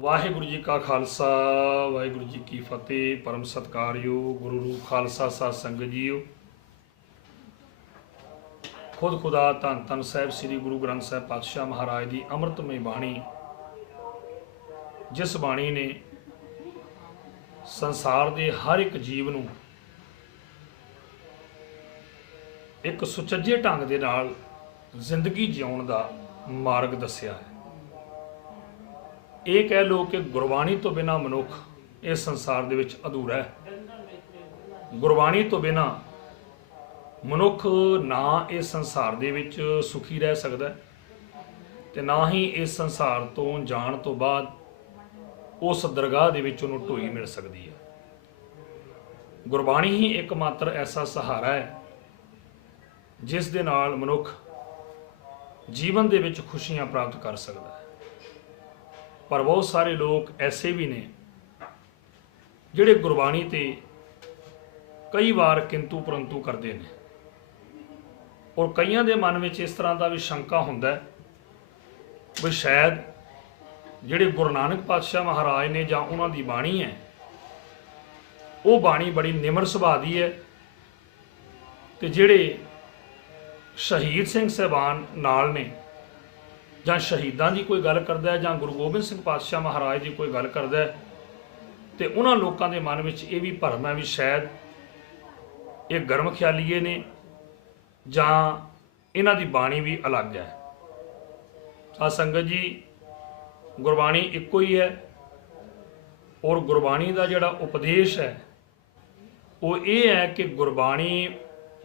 ਵਾਹਿਗੁਰੂ ਜੀ ਕਾ ਖਾਲਸਾ, ਵਾਹਿਗੁਰੂ ਜੀ ਕੀ ਫਤਿਹ, ਪਰਮ ਸਤਕਾਰਯੋਗ, ਗੁਰੂ ਰੂਪ ਖਾਲਸਾ ਸਾਧ ਸੰਗਤ ਜੀਓ। ਖੁਦ ਖੁਦਾ ਧੰਨ ਧੰਨ ਸਾਹਿਬ ਸ੍ਰੀ ਗੁਰੂ ਗ੍ਰੰਥ ਸਾਹਿਬ ਪਾਤਸ਼ਾਹ ਮਹਾਰਾਜ ਦੀ ਅੰਮ੍ਰਿਤਮਈ ਬਾਣੀ, ਜਿਸ ਬਾਣੀ ਨੇ ਸੰਸਾਰ ਦੇ ਹਰ ਇੱਕ ਜੀਵ ਨੂੰ ਇੱਕ ਸੁਚੱਜੇ ਢੰਗ ਦੇ ਨਾਲ ਜ਼ਿੰਦਗੀ ਜਿਉਣ ਦਾ ਮਾਰਗ ਦੱਸਿਆ ਹੈ। ਇਹ ਕਹਿ ਲੋ ਕਿ ਗੁਰਬਾਣੀ ਤੋਂ ਬਿਨਾ ਮਨੁੱਖ ਇਸ ਸੰਸਾਰ ਦੇ ਵਿੱਚ ਅਧੂਰਾ ਹੈ। ਗੁਰਬਾਣੀ ਤੋਂ ਬਿਨਾ ਮਨੁੱਖ ਨਾ ਇਸ ਸੰਸਾਰ ਦੇ ਵਿੱਚ ਸੁਖੀ ਰਹਿ ਸਕਦਾ ਹੈ ਤੇ ਨਾ ਹੀ ਇਸ ਸੰਸਾਰ ਤੋਂ ਜਾਣ ਤੋਂ ਬਾਅਦ ਉਸ ਦਰਗਾਹ ਦੇ ਵਿੱਚ ਉਹਨੂੰ ਢੋਈ ਮਿਲ ਸਕਦੀ ਹੈ। ਗੁਰਬਾਣੀ ਹੀ ਇੱਕਮਾਤਰ ਐਸਾ ਸਹਾਰਾ ਹੈ ਜਿਸ ਦੇ ਨਾਲ ਮਨੁੱਖ ਜੀਵਨ ਦੇ ਵਿੱਚ ਖੁਸ਼ੀਆਂ ਪ੍ਰਾਪਤ ਕਰ ਸਕਦਾ ਹੈ। ਪਰ ਬਹੁਤ ਸਾਰੇ ਲੋਕ ਐਸੇ ਵੀ ਨੇ ਜਿਹੜੇ ਗੁਰਬਾਣੀ ਤੇ ਕਈ ਵਾਰ ਕਿੰਤੂ ਪਰੰਤੂ ਕਰਦੇ ਨੇ। ਔਰ ਕਈਆਂ ਦੇ ਮਨ ਵਿੱਚ ਇਸ ਤਰ੍ਹਾਂ ਦਾ ਵੀ ਸ਼ੰਕਾ ਹੁੰਦਾ ਹੈ ਵੀ ਸ਼ਾਇਦ ਜਿਹੜੇ ਗੁਰੂ ਨਾਨਕ ਪਾਤਸ਼ਾਹ ਮਹਾਰਾਜ ਨੇ ਜਾਂ ਉਹਨਾਂ ਦੀ ਬਾਣੀ ਹੈ, ਉਹ ਬਾਣੀ ਬੜੀ ਨਿਮਰ ਸੁਭਾਅ ਦੀ ਹੈ ਤੇ ਜਿਹੜੇ ਸ਼ਹੀਦ ਸਿੰਘ ਸਹਿਬਾਨ ਨਾਲ ਨੇ ਜਾਂ ਸ਼ਹੀਦਾਂ ਦੀ ਕੋਈ ਗੱਲ ਕਰਦਾ ਹੈ, ਜਾਂ ਗੁਰੂ ਗੋਬਿੰਦ ਸਿੰਘ ਪਾਤਸ਼ਾਹ ਮਹਾਰਾਜ ਦੀ ਕੋਈ ਗੱਲ ਕਰਦਾ ਹੈ, ਤੇ ਉਹਨਾਂ ਲੋਕਾਂ ਦੇ ਮਨ ਵਿੱਚ ਇਹ ਵੀ ਭਰਮ ਹੈ ਵੀ ਸ਼ਾਇਦ ਇਹ ਗਰਮ ਖਿਆਲੀਏ ਨੇ ਜਾਂ ਇਹਨਾਂ ਦੀ ਬਾਣੀ ਵੀ ਅਲੱਗ ਹੈ। ਆ ਸੰਗਤ ਜੀ, ਗੁਰਬਾਣੀ ਇੱਕੋ ਹੀ ਹੈ ਔਰ ਗੁਰਬਾਣੀ ਦਾ ਜਿਹੜਾ ਉਪਦੇਸ਼ ਹੈ, ਉਹ ਇਹ ਹੈ ਕਿ ਗੁਰਬਾਣੀ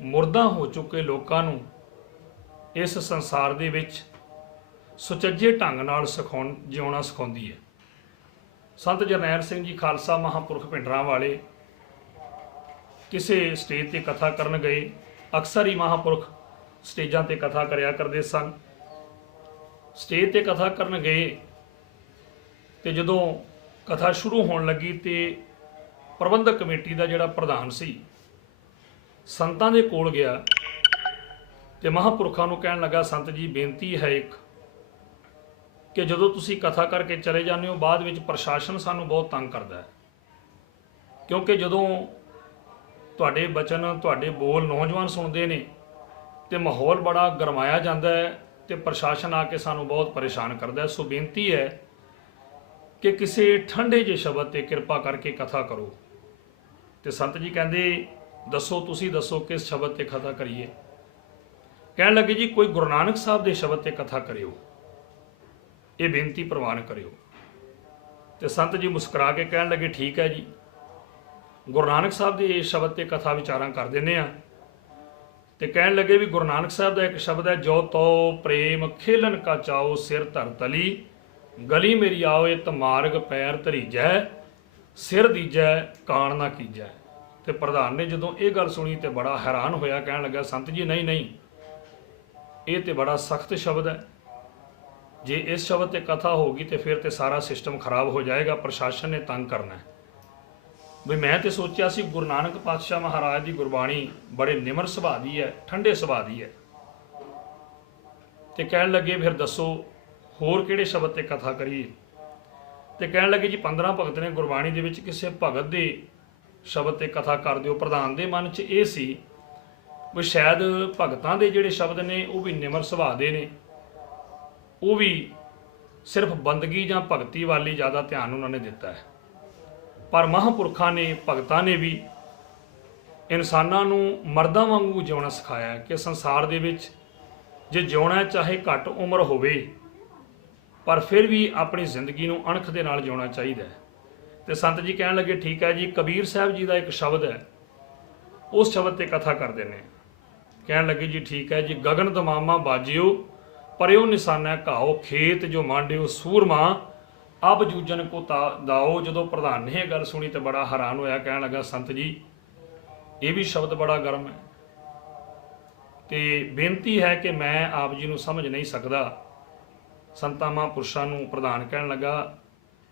ਮੁਰਦਾ ਹੋ ਚੁੱਕੇ ਲੋਕਾਂ ਨੂੰ ਇਸ ਸੰਸਾਰ ਦੇ ਵਿੱਚ ਸੁਚੱਜੇ ਢੰਗ ਨਾਲ ਸਿਖਾਉਣ, ਜਿਉਣਾ ਸਿਖਾਉਂਦੀ ਹੈ। ਸੰਤ ਜਰਨੈਲ ਸਿੰਘ ਜੀ ਖਾਲਸਾ ਮਹਾਪੁਰਖ ਪਿੰਡਰਾਂ ਵਾਲੇ ਕਿਸੇ ਸਟੇਜ ਤੇ ਕਥਾ ਕਰਨ ਗਏ, ਅਕਸਰ ਹੀ ਮਹਾਪੁਰਖ ਸਟੇਜਾਂ ਤੇ ਕਥਾ ਕਰਿਆ ਕਰਦੇ ਸਨ। ਸਟੇਜ ਤੇ ਕਥਾ ਕਰਨ ਗਏ ਤੇ ਜਦੋਂ ਕਥਾ ਸ਼ੁਰੂ ਹੋਣ ਲੱਗੀ ਤੇ ਪ੍ਰਬੰਧਕ ਕਮੇਟੀ ਦਾ ਜਿਹੜਾ ਪ੍ਰਧਾਨ ਸੀ, ਸੰਤਾਂ ਦੇ ਕੋਲ ਗਿਆ ਤੇ ਮਹਾਪੁਰਖਾਂ ਨੂੰ ਕਹਿਣ ਲੱਗਾ, ਸੰਤ ਜੀ, ਬੇਨਤੀ ਹੈ ਇੱਕ ਕਿ ਜਦੋਂ ਤੁਸੀਂ ਕਥਾ ਕਰਕੇ ਚਲੇ ਜਾਂਦੇ ਹੋ, ਬਾਅਦ ਵਿੱਚ ਪ੍ਰਸ਼ਾਸਨ ਸਾਨੂੰ ਬਹੁਤ ਤੰਗ ਕਰਦਾ ਹੈ। ਕਿਉਂਕਿ ਜਦੋਂ ਤੁਹਾਡੇ ਬਚਨ, ਤੁਹਾਡੇ ਬੋਲ ਨੌਜਵਾਨ ਸੁਣਦੇ ਨੇ ਤੇ ਮਾਹੌਲ ਬੜਾ ਗਰਮਾਇਆ ਜਾਂਦਾ ਹੈ ਤੇ ਪ੍ਰਸ਼ਾਸਨ ਆ ਕੇ ਸਾਨੂੰ ਬਹੁਤ ਪਰੇਸ਼ਾਨ ਕਰਦਾ ਹੈ। ਸੋ ਬੇਨਤੀ ਹੈ ਕਿ ਕਿਸੇ ਠੰਡੇ ਜਿਹੇ ਸ਼ਬਦ ਤੇ ਕਿਰਪਾ ਕਰਕੇ ਕਥਾ ਕਰੋ। ਤੇ ਸੰਤ ਜੀ ਕਹਿੰਦੇ, ਦੱਸੋ, ਤੁਸੀਂ ਦੱਸੋ ਕਿਸ ਸ਼ਬਦ ਤੇ ਕਥਾ ਕਰੀਏ? ਕਹਿਣ ਲੱਗੇ, ਜੀ, ਕੋਈ ਗੁਰੂ ਨਾਨਕ ਸਾਹਿਬ ਦੇ ਸ਼ਬਦ ਤੇ ਕਥਾ ਕਰਿਓ। ਇਹ ਬੇਨਤੀ ਪ੍ਰਵਾਨ ਕਰਿਓ। ਤੇ ਸੰਤ ਜੀ ਮੁਸਕਰਾ ਕੇ ਕਹਿਣ ਲੱਗੇ, ਠੀਕ ਹੈ ਜੀ। ਗੁਰੂ ਨਾਨਕ ਸਾਹਿਬ ਦੇ ਇਸ ਸ਼ਬਦ ਤੇ ਕਥਾ ਵਿਚਾਰਾਂ ਕਰ ਦਿੰਨੇ ਆ ਤੇ ਕਹਿਣ ਲੱਗੇ ਵੀ ਗੁਰੂ ਨਾਨਕ ਸਾਹਿਬ ਦਾ ਇੱਕ ਸ਼ਬਦ ਹੈ, ਜੋ ਤੋ ਪ੍ਰੇਮ ਖੇਲਨ ਕਾ ਚਾਓ ਸਿਰ ਧਰ ਤਲੀ। ਗਲੀ ਮੇਰੀ ਆਓ ਇਹ ਮਾਰਗ ਪੈਰ ਧਰੀਜੈ। ਸਿਰ ਦੀਜੈ, ਕਾਣ ਨਾ ਕੀਜੈ। ਤੇ ਪ੍ਰਧਾਨ ਨੇ ਜਦੋਂ ਇਹ ਗੱਲ ਸੁਣੀ ਤੇ ਬੜਾ ਹੈਰਾਨ ਹੋਇਆ, ਕਹਿਣ ਲੱਗਾ, ਸੰਤ ਜੀ, ਨਹੀਂ ਨਹੀਂ। ਇਹ ਤੇ ਬੜਾ ਸਖਤ ਸ਼ਬਦ ਹੈ। ਜੇ ਇਸ ਸ਼ਬਦ ਤੇ ਕਥਾ ਹੋਗੀ ਤੇ ਫਿਰ ਤੇ ਸਾਰਾ ਸਿਸਟਮ ਖਰਾਬ ਹੋ ਜਾਏਗਾ, ਪ੍ਰਸ਼ਾਸਨ ਨੇ ਤੰਗ ਕਰਨਾ ਵੀ ਮੈਂ ਤੇ ਸੋਚਿਆ ਸੀ, ਗੁਰੂ ਨਾਨਕ ਪਾਤਸ਼ਾਹ ਮਹਾਰਾਜ ਦੀ ਗੁਰਬਾਣੀ ਬੜੇ ਨਿਮਰ ਸੁਭਾਅ ਦੀ ਹੈ, ਠੰਡੇ ਸੁਭਾਅ ਦੀ ਹੈ। ਤੇ ਕਹਿਣ ਲੱਗੇ, ਫਿਰ ਦੱਸੋ, ਹੋਰ ਕਿਹੜੇ ਸ਼ਬਦ ਤੇ ਕਥਾ ਕਰੀਏ? ਤੇ ਕਹਿਣ ਲੱਗੇ, ਜੀ 15 ਭਗਤ ਨੇ ਗੁਰਬਾਣੀ ਦੇ ਵਿੱਚ ਕਿਸੇ ਭਗਤ ਦੇ ਸ਼ਬਦ ਤੇ ਕਥਾ ਕਰ ਦਿਓ। ਪ੍ਰਧਾਨ ਦੇ ਮਨ 'ਚ ਇਹ ਸੀ ਵੀ ਸ਼ਾਇਦ ਭਗਤਾਂ ਦੇ ਜਿਹੜੇ ਸ਼ਬਦ ਨੇ, ਉਹ ਵੀ ਨਿਮਰ ਸੁਭਾਅ ਦੇ ਨੇ। ਉਹ ਵੀ ਸਿਰਫ ਬੰਦਗੀ ਜਾਂ ਭਗਤੀ ਵੱਲ ਹੀ ਜ਼ਿਆਦਾ ਧਿਆਨ ਉਹਨਾਂ ਨੇ ਦਿੱਤਾ ਹੈ। ਪਰ ਮਹਾਂਪੁਰਖਾਂ ਨੇ, ਭਗਤਾਂ ਨੇ ਵੀ ਇਨਸਾਨਾਂ ਨੂੰ ਮਰਦਾਂ ਵਾਂਗੂ ਜਿਉਣਾ ਸਿਖਾਇਆ ਹੈ ਕਿ ਸੰਸਾਰ ਦੇ ਵਿੱਚ ਜੇ ਜਿਉਣਾ ਚਾਹੇ ਘੱਟ ਉਮਰ ਹੋਵੇ, ਪਰ ਫਿਰ ਵੀ ਆਪਣੀ ਜ਼ਿੰਦਗੀ ਨੂੰ ਅਣਖ ਦੇ ਨਾਲ ਜਿਉਣਾ ਚਾਹੀਦਾ ਹੈ। ਤੇ ਸੰਤ ਜੀ ਕਹਿਣ ਲੱਗੇ, ਠੀਕ ਹੈ ਜੀ, ਕਬੀਰ ਸਾਹਿਬ ਜੀ ਦਾ ਇੱਕ ਸ਼ਬਦ ਹੈ, ਉਸ ਸ਼ਬਦ ਤੇ ਕਥਾ ਕਰਦੇ ਨੇ। ਕਹਿਣ ਲੱਗੇ, ਜੀ ਠੀਕ ਹੈ ਜੀ, ਗਗਨ ਦਮਾਮਾ ਬਾਜਿਓ ਪਰਿਓ ਨਿਸ਼ਾਨਾ ਘਾਓ ਖੇਤ, ਜੋ ਮਾਂਡਿਓ ਸੂਰਮਾ, ਅਬ ਜੂਜਨ ਕੋ ਦਾਓ। ਜਦੋਂ ਪ੍ਰਧਾਨ ਨੇ ਇਹ ਗੱਲ ਸੁਣੀ ਤੇ ਬੜਾ ਹੈਰਾਨ ਹੋਇਆ, ਕਹਿਣ ਲੱਗਾ, ਸੰਤ ਜੀ, ਇਹ ਵੀ ਸ਼ਬਦ ਬੜਾ ਗਰਮ ਹੈ ਤੇ ਬੇਨਤੀ ਹੈ ਕਿ ਮੈਂ ਆਪ ਜੀ ਨੂੰ ਸਮਝ ਨਹੀਂ ਸਕਦਾ। ਸੰਤਾਂ ਮਹਾਂਪੁਰਸ਼ਾਂ ਨੂੰ ਪ੍ਰਧਾਨ ਕਹਿਣ ਲੱਗਾ,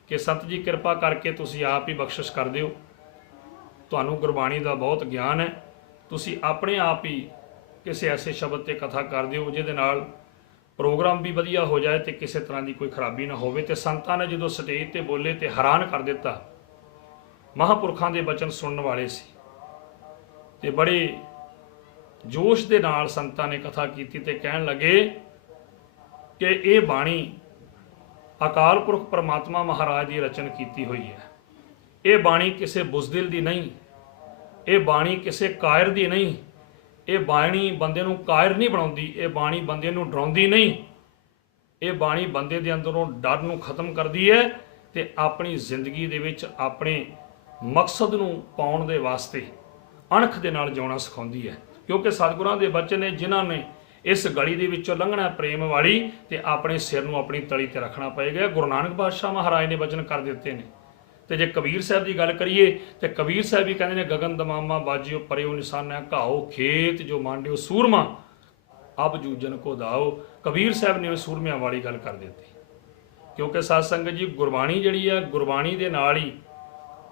ਕਿ ਸੰਤ ਜੀ, ਕਿਰਪਾ ਕਰਕੇ ਤੁਸੀਂ ਆਪ ਹੀ ਬਖਸ਼ਿਸ਼ ਕਰ ਦਿਓ। ਤੁਹਾਨੂੰ ਗੁਰਬਾਣੀ ਦਾ ਬਹੁਤ ਗਿਆਨ ਹੈ। ਤੁਸੀਂ ਆਪਣੇ ਆਪ ਹੀ ਕਿਸੇ ਐਸੇ ਸ਼ਬਦ ਤੇ ਕਥਾ ਕਰ ਦਿਓ, ਜਿਹਦੇ ਨਾਲ ਪ੍ਰੋਗਰਾਮ ਵੀ ਵਧੀਆ ਹੋ ਜਾਏ ਤੇ ਕਿਸੇ ਤਰ੍ਹਾਂ ਦੀ ਕੋਈ ਖਰਾਬੀ ਨਾ ਹੋਵੇ ਤੇ ਸੰਤਾਂ ਨੇ ਜਦੋਂ ਸਟੇਜ ਤੇ ਬੋਲੇ ਤੇ ਹੈਰਾਨ ਕਰ ਦਿੱਤਾ, ਮਹਾਪੁਰਖਾਂ ਦੇ ਬਚਨ ਸੁਣਨ ਵਾਲੇ ਸੀ। ਤੇ ਬੜੇ ਜੋਸ਼ ਦੇ ਨਾਲ ਸੰਤਾਂ ਨੇ ਕਥਾ ਕੀਤੀ ਤੇ ਕਹਿਣ ਲੱਗੇ ਕਿ ਇਹ ਬਾਣੀ ਅਕਾਲ ਪੁਰਖ ਪਰਮਾਤਮਾ ਮਹਾਰਾਜ ਦੀ ਰਚਨ ਕੀਤੀ ਹੋਈ ਹੈ। ਇਹ ਬਾਣੀ ਕਿਸੇ ਬੁਜ਼ਦਿਲ ਦੀ ਨਹੀਂ, ਇਹ ਬਾਣੀ ਕਿਸੇ ਕਾਇਰ ਦੀ ਨਹੀਂ ਇਹ ਬਾਣੀ ਬੰਦੇ ਨੂੰ ਕਾਇਰ ਨਹੀਂ ਬਣਾਉਂਦੀ, ਇਹ ਬਾਣੀ ਬੰਦੇ ਨੂੰ ਡਰਾਉਂਦੀ ਨਹੀਂ। ਇਹ ਬਾਣੀ ਬੰਦੇ ਦੇ ਅੰਦਰੋਂ ਡਰ ਨੂੰ ਖਤਮ ਕਰਦੀ ਹੈ ਤੇ ਆਪਣੀ ਜ਼ਿੰਦਗੀ ਦੇ ਵਿੱਚ ਆਪਣੇ ਮਕਸਦ ਨੂੰ ਪਾਉਣ ਦੇ ਵਾਸਤੇ ਅਣਖ ਦੇ ਨਾਲ ਜਿਉਣਾ ਸਿਖਾਉਂਦੀ ਹੈ। ਕਿਉਂਕਿ ਸਤਿਗੁਰਾਂ ਦੇ ਬੱਚੇ ਨੇ ਜਿਨ੍ਹਾਂ ਨੇ ਇਸ ਗਲੀ ਦੇ ਵਿੱਚੋਂ ਲੰਘਣਾ ਪ੍ਰੇਮ ਵਾਲੀ ਤੇ ਆਪਣੇ ਸਿਰ ਨੂੰ ਆਪਣੀ ਤਲੀ ਤੇ ਰੱਖਣਾ ਪਏਗਾ ਗੁਰੂ ਨਾਨਕ ਪਾਤਸ਼ਾਹ ਮਹਾਰਾਜ ਨੇ ਵਚਨ ਕਰ ਦਿੱਤੇ ਨੇ। ਤੇ ਜੇ ਕਬੀਰ ਸਾਹਿਬ ਦੀ ਗੱਲ ਕਰੀਏ, ਤੇ ਕਬੀਰ ਸਾਹਿਬ ਵੀ ਕਹਿੰਦੇ ਨੇ, ਗਗਨ ਦਮਾਮਾ ਬਾਜਿਓ ਪਰਿਓ ਨਿਸ਼ਾਨਾ, ਘਾਓ ਖੇਤ, ਜੋ ਮਾਂਡਿਓ ਸੂਰਮਾ, ਅਬ ਜੂਜਨ ਕੋ ਦਾਓ। ਕਬੀਰ ਸਾਹਿਬ ਨੇ ਉਹ ਸੂਰਮਿਆਂ ਵਾਲੀ ਗੱਲ ਕਰ ਦਿੱਤੀ। ਕਿਉਂਕਿ ਸਾਧ ਸੰਗਤ ਜੀ, ਗੁਰਬਾਣੀ ਜਿਹੜੀ ਹੈ ਗੁਰਬਾਣੀ ਦੇ ਨਾਲ ਹੀ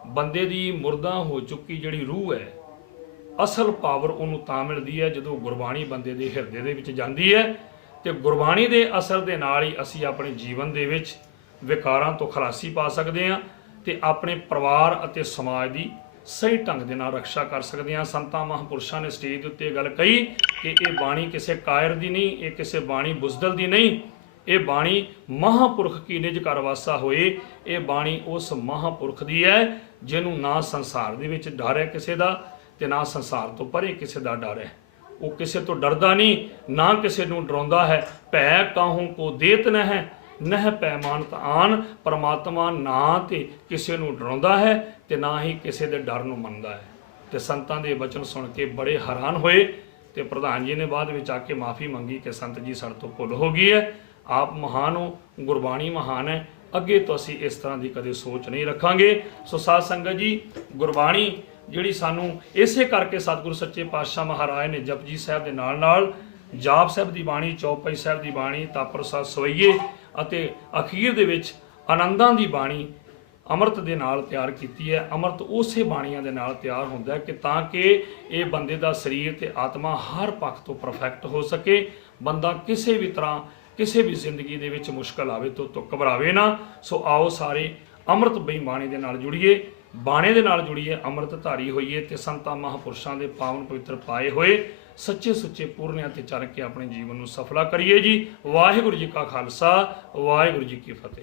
ਬੰਦੇ ਦੀ ਮੁਰਦਾ ਹੋ ਚੁੱਕੀ ਜਿਹੜੀ ਰੂਹ ਹੈ, ਅਸਲ ਪਾਵਰ ਉਹਨੂੰ ਤਾਂ ਮਿਲਦੀ ਹੈ ਜਦੋਂ ਗੁਰਬਾਣੀ ਬੰਦੇ ਦੇ ਹਿਰਦੇ ਦੇ ਵਿੱਚ ਜਾਂਦੀ ਹੈ। ਤੇ ਗੁਰਬਾਣੀ ਦੇ ਅਸਰ ਦੇ ਨਾਲ ਹੀ ਅਸੀਂ ਆਪਣੇ ਜੀਵਨ ਦੇ ਵਿੱਚ ਵਿਕਾਰਾਂ ਤੋਂ ਖਲਾਸੀ ਪਾ ਸਕਦੇ ਹਾਂ। ਤੇ ਆਪਣੇ ਪਰਿਵਾਰ ਅਤੇ ਸਮਾਜ ਦੀ ਸਹੀ ਢੰਗ ਦੇ ਨਾਲ ਰੱਖਿਆ ਕਰ ਸਕਦੇ ਹਾਂ। ਸੰਤਾਂ, ਮਹਾਂਪੁਰਸ਼ਾਂ ਨੇ ਸਟੇਜ ਦੇ ਉੱਤੇ ਇਹ ਗੱਲ ਕਹੀ ਕਿ ਇਹ ਬਾਣੀ ਕਿਸੇ ਕਾਇਰ ਦੀ ਨਹੀਂ, ਇਹ ਕਿਸੇ ਬਾਣੀ ਬੁਜ਼ਦਲ ਦੀ ਨਹੀਂ, ਇਹ ਬਾਣੀ ਮਹਾਪੁਰਖ ਕੀ ਨਿਜ ਕਰ ਵਾਸਾ ਹੋਏ, ਇਹ ਬਾਣੀ ਉਸ ਮਹਾਪੁਰਖ ਦੀ ਹੈ ਜਿਹਨੂੰ ਨਾ ਸੰਸਾਰ ਦੇ ਵਿੱਚ ਡਰ ਹੈ ਕਿਸੇ ਦਾ ਤੇ ਨਾ ਸੰਸਾਰ ਤੋਂ ਪਰੇ ਕਿਸੇ ਦਾ ਡਰ ਹੈ। ਉਹ ਕਿਸੇ ਤੋਂ ਡਰਦਾ ਨਹੀਂ, ਨਾ ਕਿਸੇ ਨੂੰ ਡਰਾਉਂਦਾ ਹੈ। ਭੈ ਕਾਹੂ ਕੋ ਦੇਤ ਨ ਹੈ ਨਹ ਪੈਮਾਨਤ ਆਨ, ਪਰਮਾਤਮਾ ਨਾ ਤੇ ਕਿਸੇ ਨੂੰ ਡਰਾਉਂਦਾ ਹੈ ਤੇ ਨਾ ਹੀ ਕਿਸੇ ਦੇ ਡਰ ਨੂੰ ਮੰਨਦਾ ਹੈ। ਤੇ ਸੰਤਾਂ ਦੇ ਬਚਨ ਸੁਣ ਕੇ ਬੜੇ ਹੈਰਾਨ ਹੋਏ ਤੇ ਪ੍ਰਧਾਨ ਜੀ ਨੇ ਬਾਅਦ ਵਿੱਚ ਆ ਕੇ ਮਾਫੀ ਮੰਗੀ ਕਿ ਸੰਤ ਜੀ ਸਾਡੇ ਤੋਂ ਭੁੱਲ ਹੋ ਗਈ ਹੈ। ਆਪ ਮਹਾਨ ਹੋ, ਗੁਰਬਾਣੀ ਮਹਾਨ ਹੈ, ਅੱਗੇ ਤੋਂ ਅਸੀਂ ਇਸ ਤਰ੍ਹਾਂ ਦੀ ਕਦੇ ਸੋਚ ਨਹੀਂ ਰੱਖਾਂਗੇ। ਸੋ ਸਾਧ ਸੰਗਤ ਜੀ, ਗੁਰਬਾਣੀ ਜਿਹੜੀ ਸਾਨੂੰ ਇਸੇ ਕਰਕੇ ਸਤਿਗੁਰੂ ਸੱਚੇ ਪਾਤਸ਼ਾਹ ਮਹਾਰਾਜ ਨੇ ਜਪਜੀ ਸਾਹਿਬ ਦੇ ਨਾਲ ਨਾਲ ਜਾਪ ਸਾਹਿਬ ਦੀ ਬਾਣੀ, ਚੌਪਈ ਸਾਹਿਬ ਦੀ ਬਾਣੀ, ਤਾਪਰ ਸਾਹਿਬ ਸਵਈਏ ਅਤੇ ਅਖੀਰ ਦੇ ਵਿੱਚ ਆਨੰਦਾਂ ਦੀ ਬਾਣੀ ਅੰਮ੍ਰਿਤ ਦੇ ਨਾਲ ਤਿਆਰ ਕੀਤੀ ਹੈ। ਅੰਮ੍ਰਿਤ ਉਸੇ ਬਾਣੀਆਂ ਦੇ ਨਾਲ ਤਿਆਰ ਹੁੰਦਾ ਹੈ ਕਿ ਤਾਂ ਕਿ ਇਹ ਬੰਦੇ ਦਾ ਸਰੀਰ ਤੇ ਆਤਮਾ ਹਰ ਪੱਖ ਤੋਂ ਪਰਫੈਕਟ ਹੋ ਸਕੇ। ਬੰਦਾ ਕਿਸੇ ਵੀ ਤਰ੍ਹਾਂ, ਕਿਸੇ ਵੀ ਜ਼ਿੰਦਗੀ ਦੇ ਵਿੱਚ ਮੁਸ਼ਕਲ ਆਵੇ ਤਾਂ ਤੋਂ ਘਬਰਾਵੇ ਨਾ। ਸੋ ਆਓ ਸਾਰੇ ਅੰਮ੍ਰਿਤ ਬਈ ਬਾਣੀ ਦੇ ਨਾਲ ਜੁੜੀਏ। ਬਾਣੇ ਦੇ ਨਾਲ ਜੁੜੀਏ ਅੰਮ੍ਰਿਤ ਧਾਰੀ ਹੋਈਏ ਤੇ ਸੰਤਾਂ ਮਹਾਪੁਰਸ਼ਾਂ ਦੇ ਪਾਵਨ ਪਵਿੱਤਰ ਪਾਏ ਹੋਏ। ਸੱਚੇ ਸੁੱਚੇ ਪੂਰਨਿਆਂ ਤੇ ਚੱਲ ਕੇ ਆਪਣੇ ਜੀਵਨ ਨੂੰ ਸਫਲਾ ਕਰੀਏ ਜੀ। ਵਾਹਿਗੁਰੂ ਜੀ ਕਾ ਖਾਲਸਾ, ਵਾਹਿਗੁਰੂ ਜੀ ਕੀ ਫਤਿਹ।